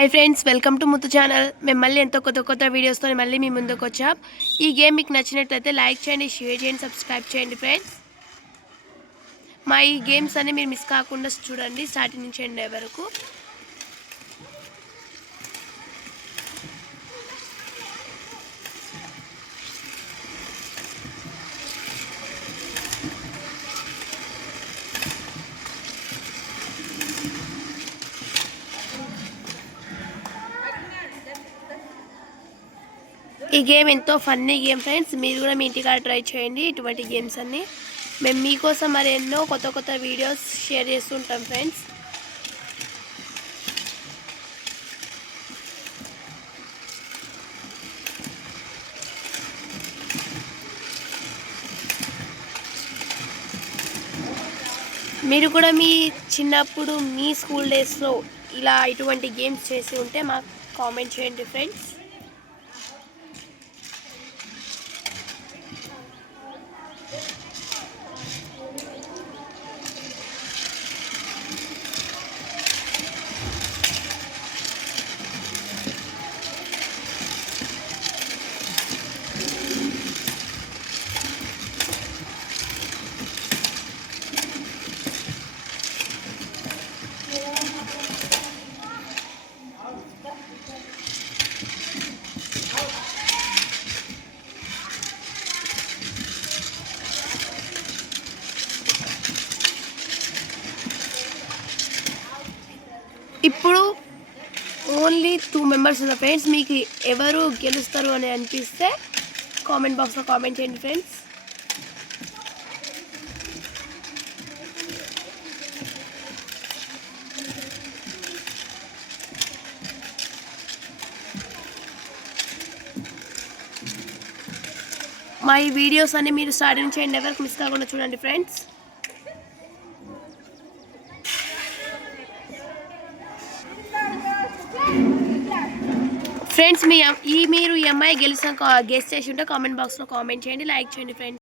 Hi friends, welcome to Muthu ఛానల్. మేము మళ్ళీ ఎంతో కొత్త వీడియోస్తో మళ్ళీ మీ ముందుకు వచ్చాం. ఈ గేమ్ మీకు నచ్చినట్లయితే లైక్ చేయండి, షేర్ చేయండి, సబ్స్క్రైబ్ చేయండి ఫ్రెండ్స్. మా ఈ గేమ్స్ అన్ని మీరు మిస్ కాకుండా చూడండి స్టార్టింగ్ నుంచి ఎండ్ వరకు. ఈ గేమ్ ఎంతో ఫన్నీ గేమ్ ఫ్రెండ్స్. మీరు కూడా మీ ఇంటికాడ ట్రై చేయండి ఇటువంటి గేమ్స్ అన్నీ. మేము మీకోసం మరి ఎన్నో కొత్త వీడియోస్ షేర్ చేస్తుంటాం ఫ్రెండ్స్. మీరు కూడా మీ చిన్నప్పుడు మీ స్కూల్ డేస్లో ఇలా ఇటువంటి గేమ్స్ చేసి ఉంటే మాకు కామెంట్ చేయండి ఫ్రెండ్స్. ఇప్పుడు ఓన్లీ 2 మెంబర్స్ ఉన్న ఫ్రెండ్స్. మీకు ఎవరు గెలుస్తారు అని అనిపిస్తే కామెంట్ బాక్స్లో కామెంట్ చేయండి ఫ్రెండ్స్. మా ఈ వీడియోస్ అన్ని మీరు స్టార్ట్ నుంచి ఎండ్ వరకు మిస్ కాకుండా చూడండి ఫ్రెండ్స్. ఫ్రెండ్స్ మీరు ఈ అమ్మాయి గెలిచిన గెస్ట్ చేసి ఉంటే కామెంట్ బాక్స్లో కామెంట్ చేయండి, లైక్ చేయండి ఫ్రెండ్స్.